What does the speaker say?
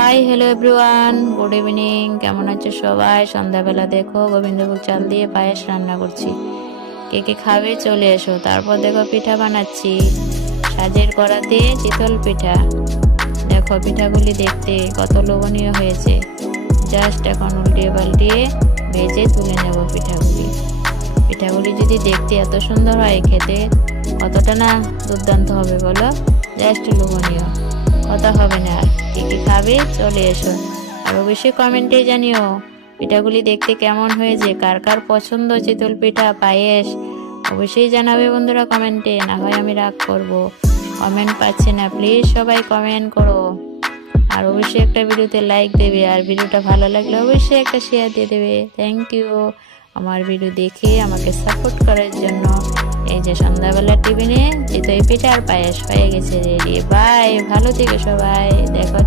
Hi hello everyone, good evening. কেমন আছো সবাই? সন্ধ্যাবেলা দেখো গোবিন্দভোগ চাল দিয়ে পায়েস রান্না করছি। কে কে খাবে চলে এসো। তারপর দেখো পিঠা বানাচ্ছি, সাজের কড়া দিয়ে চিতল পিঠা। দেখো পিঠাগুলি দেখতে কত লোভনীয় হয়েছে। জাস্ট এখন উল্টিয়ে পাল্টিয়ে ভেজে তুলে নেব পিঠাগুলি। পিঠাগুলি যদি দেখতে এত সুন্দর হয়, খেতে কতটা না দুর্দান্ত হবে বলো। জাস্ট লোভনীয়, কথা হবে না। আর কে কে খাবে চলে এসো। আর অবশ্যই কমেন্টে জানিও পিঠাগুলি দেখতে কেমন হয়েছে, কার কার পছন্দ চিতল পিঠা পায়েস। অবশ্যই জানাবে বন্ধুরা কমেন্টে, না হয় আমি রাগ করব। কমেন্ট পাচ্ছি না, প্লিজ সবাই কমেন্ট করো। আর অবশ্যই একটা ভিডিওতে লাইক দেবে, আর ভিডিওটা ভালো লাগলে অবশ্যই একটা শেয়ার দিয়ে দেবে। থ্যাংক ইউ আমার ভিডিও দেখে আমাকে সাপোর্ট করার জন্য। এই যে সন্ধ্যাবেলা টিফিনে চিতই পিঠা আর পায়েস হয়ে গেছে রেডি। বাই, ভালো থেকে সবাই, দেখো।